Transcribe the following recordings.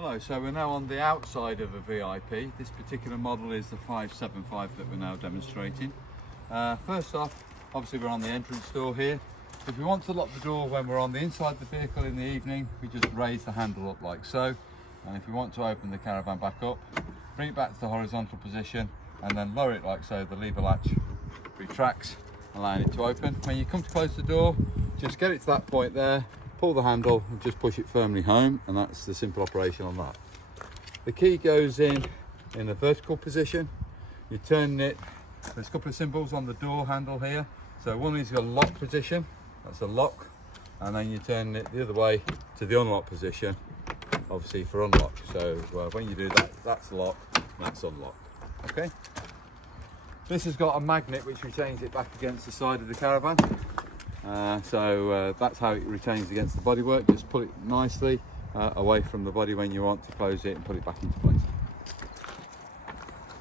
Hello, so we're now on the outside of a VIP. This particular model is the 575 that we're now demonstrating. First off, obviously we're on the entrance door here. If we want to lock the door when we're on the inside of the vehicle in the evening, we just raise the handle up like so. And if we want to open the caravan back up, bring it back to the horizontal position and then lower it like so. The lever latch retracts, allowing it to open. When you come to close the door, just get it to that point there, pull the handle and just push it firmly home, and that's the simple operation on that. The key goes in a vertical position. You turn it, there's a couple of symbols on the door handle here. So one is a lock position, that's a lock, and then you turn it the other way to the unlock position, obviously for unlock. So when you do that, that's lock, that's unlock. Okay. This has got a magnet which retains it back against the side of the caravan. That's how it retains against the bodywork. Just pull it nicely away from the body when you want to close it and put it back into place.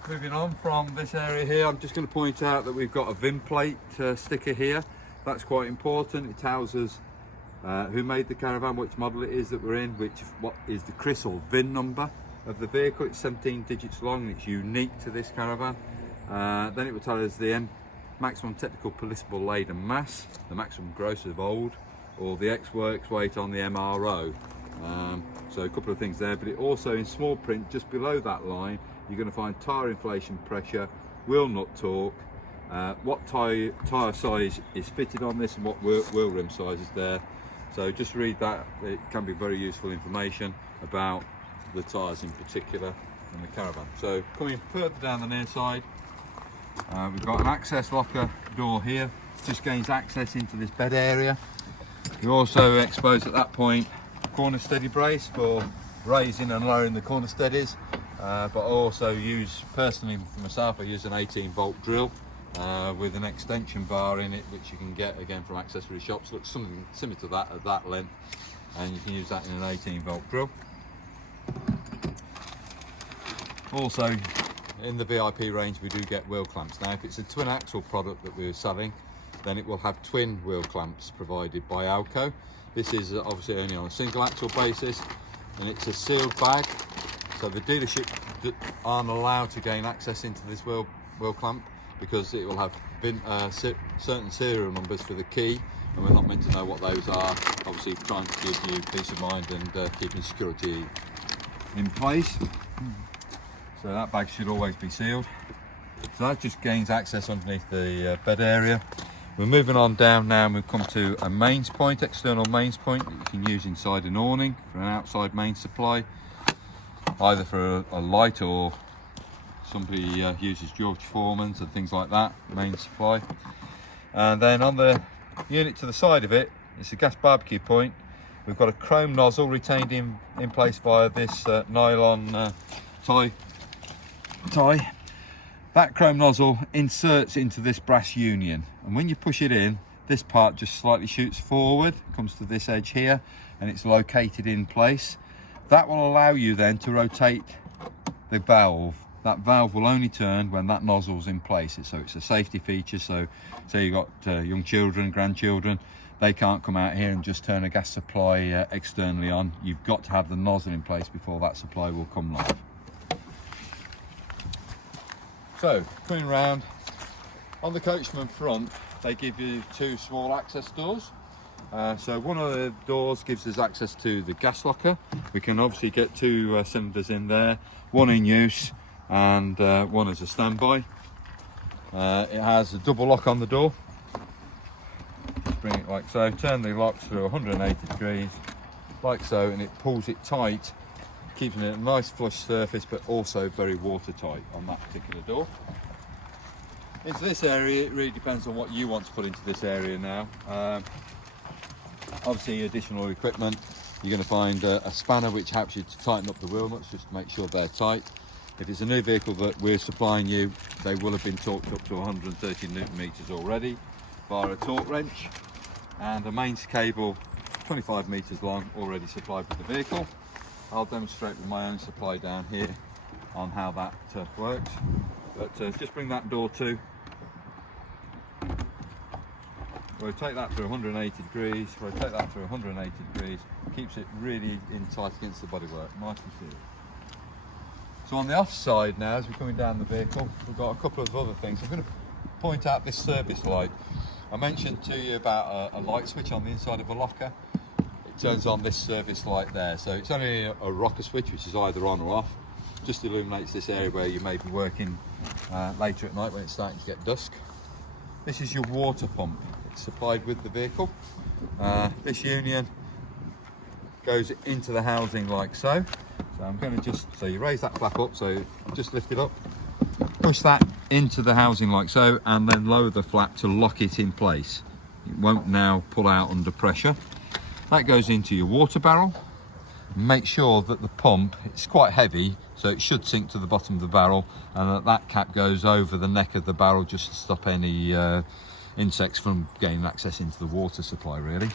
Moving on from this area here, I'm just going to point out that we've got a VIN plate sticker here. That's quite important. It tells us who made the caravan, which model it is that we're in, what is the CRIS or VIN number of the vehicle. It's 17 digits long and it's unique to this caravan. Then it will tell us the maximum technical permissible load and mass, the maximum gross of old, or the ex-works weight on the MRO. So a couple of things there, but it also in small print just below that line you're going to find tyre inflation pressure, wheel nut torque, what tyre size is fitted on this and what wheel rim size is there. So just read that, it can be very useful information about the tyres in particular in the caravan. So coming further down the near side, we've got an access locker door here, just gains access into this bed area. You also expose at that point corner steady brace for raising and lowering the corner steadies, but I also use, personally for myself, I use an 18-volt drill with an extension bar in it, which you can get again from accessory shops. Looks something similar to that at that length, and you can use that in an 18-volt drill. Also, in the VIP range we do get wheel clamps. Now if it's a twin axle product that we're selling, then it will have twin wheel clamps provided by Alco. This is obviously only on a single axle basis, and it's a sealed bag, so the dealership aren't allowed to gain access into this wheel clamp because it will have certain serial numbers for the key, and we're not meant to know what those are, obviously trying to give you peace of mind and keeping security in place. So that bag should always be sealed. So that just gains access underneath the bed area. We're moving on down now and we've come to a mains point, external mains point that you can use inside an awning for an outside main supply, either for a light or somebody uses George Foreman's and things like that, main supply. And then on the unit to the side of it, it's a gas barbecue point. We've got a chrome nozzle retained in place via this nylon tie. That chrome nozzle inserts into this brass union, and when you push it in, this part just slightly shoots forward, comes to this edge here, and it's located in place. That will allow you then to rotate the valve. That valve will only turn when that nozzle's in place, so it's a safety feature. So say you've got young children, grandchildren, they can't come out here and just turn a gas supply externally on. You've got to have the nozzle in place before that supply will come live. So, coming round, on the Coachman front, they give you two small access doors. So one of the doors gives us access to the gas locker. We can obviously get two cylinders in there, one in use and one as a standby. It has a double lock on the door. Just bring it like so, turn the locks through 180 degrees, like so, and it pulls it tight, keeping it a nice flush surface but also very watertight on that particular door. Into this area, it really depends on what you want to put into this area now. Obviously additional equipment, you're going to find a spanner which helps you to tighten up the wheel nuts just to make sure they're tight. If it's a new vehicle that we're supplying you, they will have been torqued up to 130 Newton meters already via a torque wrench, and a mains cable 25 meters long already supplied with the vehicle. I'll demonstrate with my own supply down here on how that works, but just bring that door to, rotate that through 180 degrees, rotate that through 180 degrees, keeps it really in tight against the bodywork, nice and serious. So on the off side now, as we're coming down the vehicle, we've got a couple of other things. I'm going to point out this service light. I mentioned to you about a light switch on the inside of a locker. It turns on this service light there. So it's only a rocker switch, which is either on or off. Just illuminates this area where you may be working later at night when it's starting to get dusk. This is your water pump. It's supplied with the vehicle. This union goes into the housing like so. So I'm going to so you raise that flap up, so just lift it up, push that into the housing like so, and then lower the flap to lock it in place. It won't now pull out under pressure. That goes into your water barrel. Make sure that the pump, it's quite heavy, so it should sink to the bottom of the barrel, and that cap goes over the neck of the barrel just to stop any insects from gaining access into the water supply, really.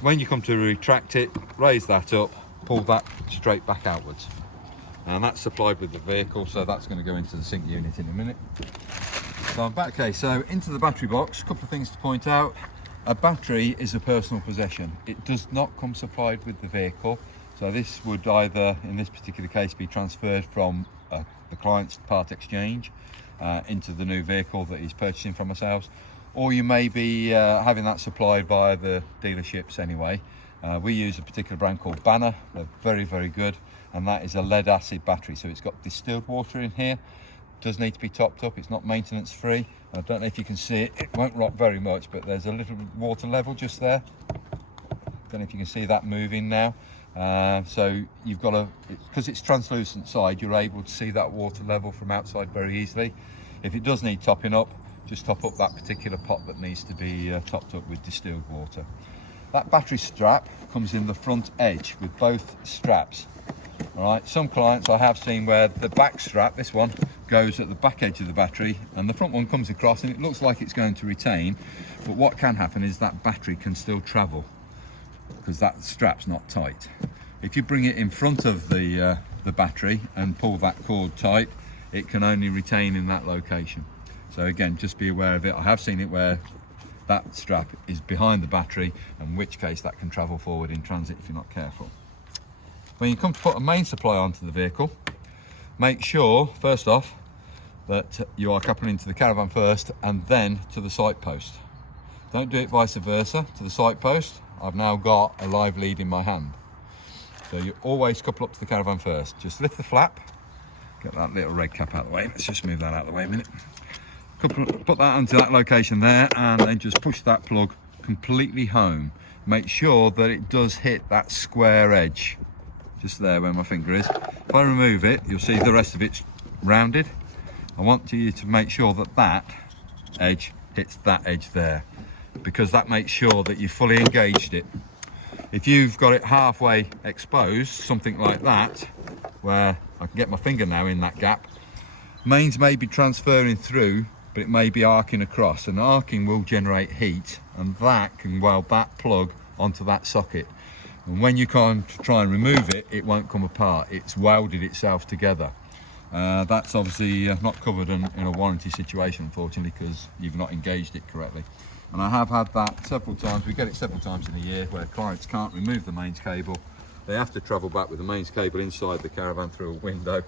When you come to retract it, raise that up, pull that straight back outwards, and that's supplied with the vehicle, so that's going to go into the sink unit in a minute. So I'm back. Okay, so into the battery box. A couple of things to point out. A battery is a personal possession. It does not come supplied with the vehicle, so this would either, in this particular case, be transferred from the client's part exchange into the new vehicle that he's purchasing from ourselves, or you may be having that supplied via the dealerships anyway. We use a particular brand called Banner. They're very, very good, and that is a lead acid battery, so it's got distilled water in here. Does need to be topped up. It's not maintenance free. I don't know if you can see it. It won't rock very much, but there's a little water level just there. Don't know if you can see that moving now. So you've got because it's translucent side, you're able to see that water level from outside very easily. If it does need topping up, just top up that particular pot that needs to be topped up with distilled water. That battery strap comes in the front edge with both straps. All right, some clients I have seen where the back strap, this one, goes at the back edge of the battery, and the front one comes across, and it looks like it's going to retain, but what can happen is that battery can still travel because that strap's not tight. If you bring it in front of the battery and pull that cord tight, it can only retain in that location. So again, just be aware of it. I have seen it where that strap is behind the battery, in which case that can travel forward in transit if you're not careful. When you come to put a main supply onto the vehicle, make sure first off that you are coupling into the caravan first and then to the sight post. Don't do it vice versa. To the sight post, I've now got a live lead in my hand. So you always couple up to the caravan first. Just lift the flap, get that little red cap out of the way. Let's just move that out of the way a minute. Put that onto that location there, and then just push that plug completely home. Make sure that it does hit that square edge, just there where my finger is. If I remove it, you'll see the rest of it's rounded. I want you to make sure that that edge hits that edge there, because that makes sure that you fully engaged it. If you've got it halfway exposed, something like that, where I can get my finger now in that gap, mains may be transferring through, but it may be arcing across, and arcing will generate heat, and that can weld that plug onto that socket. And when you can't try and remove it, it won't come apart. It's welded itself together. That's obviously not covered in a warranty situation, unfortunately, because you've not engaged it correctly. And I have had that several times. We get it several times in a year where clients can't remove the mains cable. They have to travel back with the mains cable inside the caravan through a window,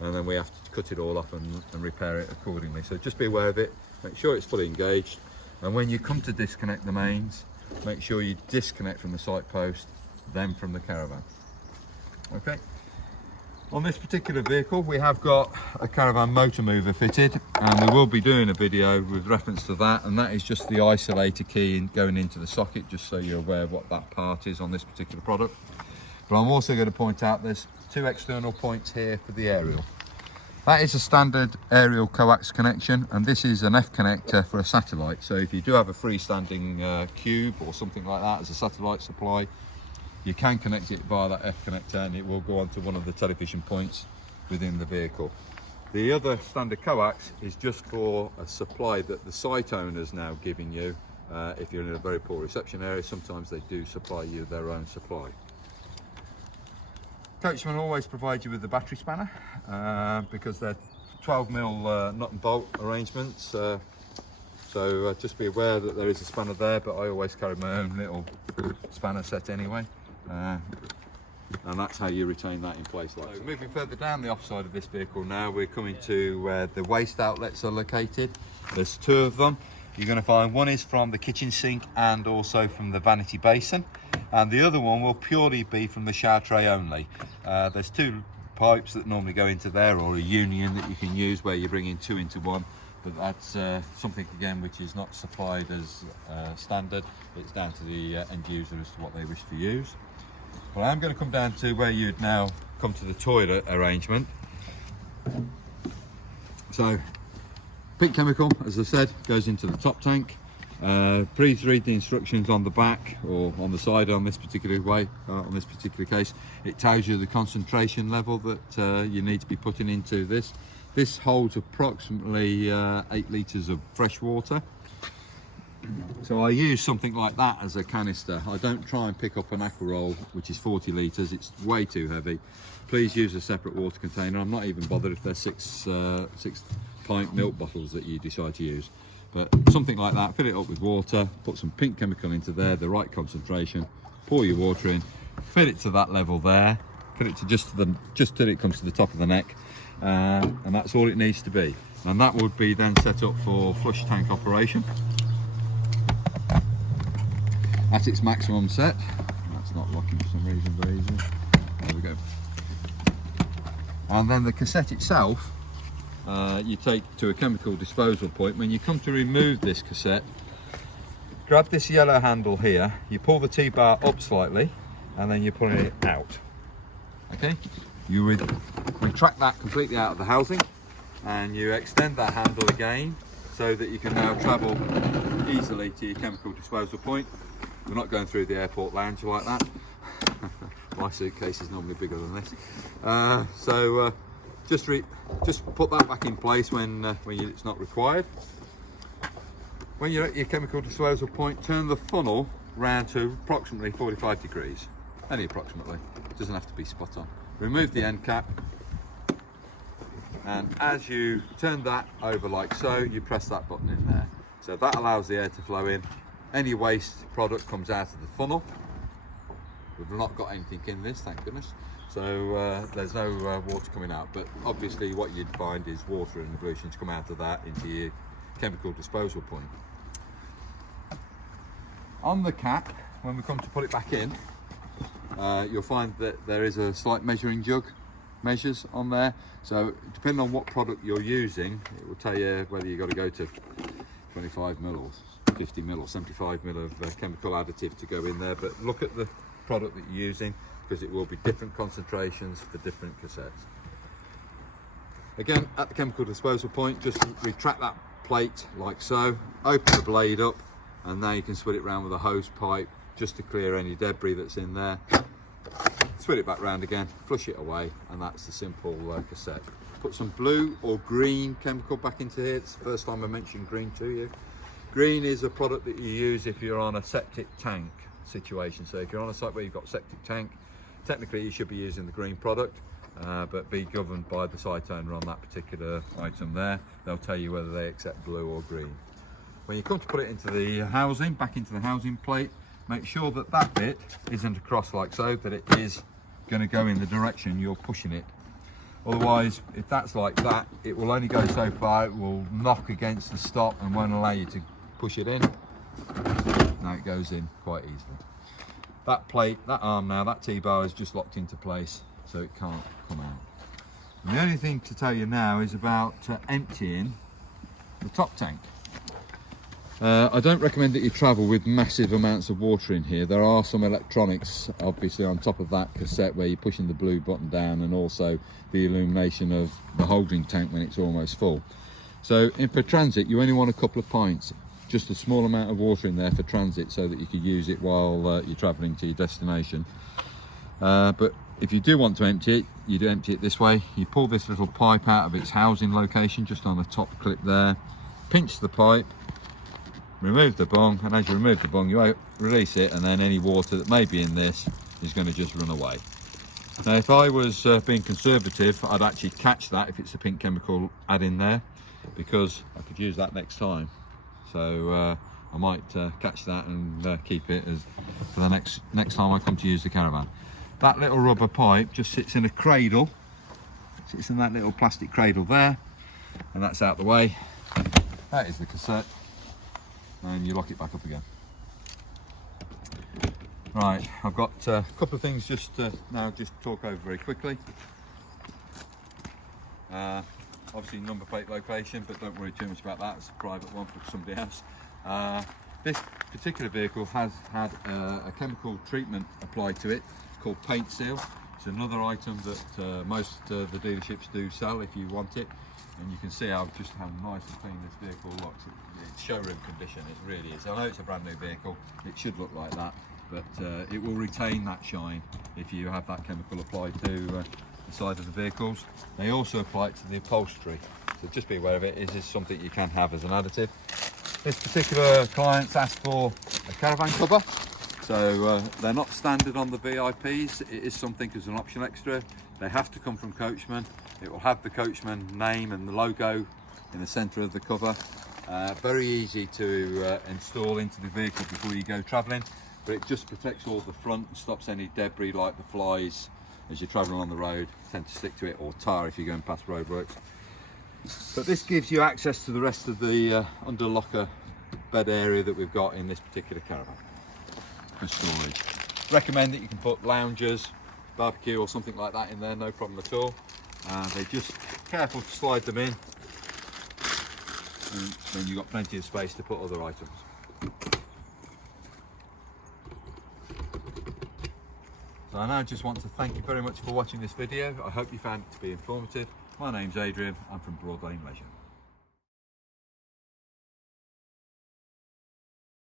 and then we have to cut it all off and repair it accordingly. So just be aware of it, make sure it's fully engaged, and when you come to disconnect the mains, make sure you disconnect from the sight post, then from the caravan. Okay. On this particular vehicle, we have got a caravan motor mover fitted, and we will be doing a video with reference to that, and that is just the isolator key going into the socket, just so you're aware of what that part is on this particular product. But I'm also going to point out there's two external points here for the aerial. That is a standard aerial coax connection, and this is an F connector for a satellite. So if you do have a freestanding cube or something like that as a satellite supply, you can connect it via that F connector, and it will go onto one of the television points within the vehicle. The other standard coax is just for a supply that the site owner's now giving you. If you're in a very poor reception area, sometimes they do supply you their own supply. Coachman always provide you with the battery spanner because they're 12mm nut and bolt arrangements. So just be aware that there is a spanner there, but I always carry my own little spanner set anyway. And that's how you retain that in place. Like so. Moving further down the offside of this vehicle now, we're coming to where the waste outlets are located. There's two of them. You're going to find one is from the kitchen sink and also from the vanity basin, and the other one will purely be from the shower tray only. There's two pipes that normally go into there, or a union that you can use where you bring in two into one, but that's something again which is not supplied as standard. It's down to the end user as to what they wish to use. Well, I'm going to come down to where you'd now come to the toilet arrangement. So pink chemical, as I said, goes into the top tank. Please read the instructions on the back or on the side on this particular way, on this particular case. It tells you the concentration level that you need to be putting into this. This holds approximately 8 litres of fresh water. So I use something like that as a canister. I don't try and pick up an Aquaroll, which is 40 litres. It's way too heavy. Please use a separate water container. I'm not even bothered if they're 6 pint milk bottles that you decide to use. But something like that, fill it up with water, put some pink chemical into there, the right concentration, pour your water in, fill it to that level there, fill it to just till it comes to the top of the neck, and that's all it needs to be. And that would be then set up for flush tank operation at its maximum set. That's not locking for some reason very easily. There we go. And then the cassette itself, you take to a chemical disposal point. When you come to remove this cassette, grab this yellow handle here, you pull the T-bar up slightly, and then you're pulling it out. Okay, you retract that completely out of the housing, and you extend that handle again so that you can now travel easily to your chemical disposal point. We're not going through the airport lounge like that. My suitcase is normally bigger than this. Just put that back in place when it's not required. When you're at your chemical disposal point, turn the funnel round to approximately 45 degrees. Only approximately, it doesn't have to be spot on. Remove the end cap, and as you turn that over like so, you press that button in there. So that allows the air to flow in. Any waste product comes out of the funnel. We've not got anything in this, thank goodness. So there's no water coming out, but obviously what you'd find is water and evolutions come out of that into your chemical disposal point. On the cap, when we come to put it back in, you'll find that there is a slight measuring jug measures on there. So depending on what product you're using, it will tell you whether you've got to go to 25 mil or 50 mil or 75 mil of chemical additive to go in there. But look at the product that you're using, because it will be different concentrations for different cassettes. Again, at the chemical disposal point, just retract that plate like so, open the blade up, and now you can swirl it around with a hose pipe just to clear any debris that's in there. Swirl it back round again, flush it away, and that's the simple cassette. Put some blue or green chemical back into here. It's the first time I mentioned green to you. Green is a product that you use if you're on a septic tank situation. So if you're on a site where you've got septic tank, technically you should be using the green product, but be governed by the site owner on that particular item there. They'll tell you whether they accept blue or green. When you come to put it into the housing, back into the housing plate, make sure that that bit isn't across like so, that it is going to go in the direction you're pushing it. Otherwise, if that's like that, it will only go so far, it will knock against the stop and won't allow you to push it in. Now it goes in quite easily. That plate, that arm now, that T-bar is just locked into place, so it can't come out. And the only thing to tell you now is about emptying the top tank. I don't recommend that you travel with massive amounts of water in here. There are some electronics obviously on top of that cassette where you're pushing the blue button down, and also the illumination of the holding tank when it's almost full. So for transit, you only want a couple of pints, just a small amount of water in there for transit so that you can use it while you're travelling to your destination. But if you do want to empty it, you do empty it this way. You pull this little pipe out of its housing location just on the top clip there, pinch the pipe, remove the bung, and as you remove the bung you release it, and then any water that may be in this is going to just run away. Now if I was being conservative, I'd actually catch that if it's a pink chemical add in there, because I could use that next time. So I might catch that and keep it as for the next time I come to use the caravan. That little rubber pipe just sits in a cradle, sits in that little plastic cradle there, and that's out the way. That is the cassette, and you lock it back up again. Right, I've got a couple of things just now just talk over very quickly. Obviously number plate location, but don't worry too much about that, it's a private one for somebody else. This particular vehicle has had a chemical treatment applied to it called paint seal. It's another item that most of the dealerships do sell if you want it, and you can see how nice and clean this vehicle looks. It's showroom condition, it really is. I know it's a brand new vehicle, it should look like that, but it will retain that shine if you have that chemical applied to the side of the vehicles. They also apply it to the upholstery, so just be aware of it. It is something you can have as an additive. This particular client's asked for a caravan cover, so they're not standard on the VIPs. It is something as an optional extra. They have to come from Coachman. It will have the Coachman name and the logo in the centre of the cover. Very easy to install into the vehicle before you go travelling, but it just protects all the front and stops any debris like the flies as you're travelling on the road tend to stick to it, or tar if you're going past roadworks. But this gives you access to the rest of the under locker bed area that we've got in this particular caravan for storage. Recommend that you can put loungers, barbecue or something like that in there, no problem at all. They're just careful to slide them in, and then you've got plenty of space to put other items. So I now just want to thank you very much for watching this video. I hope you found it to be informative. My name's Adrian, I'm from Broadlane Leisure.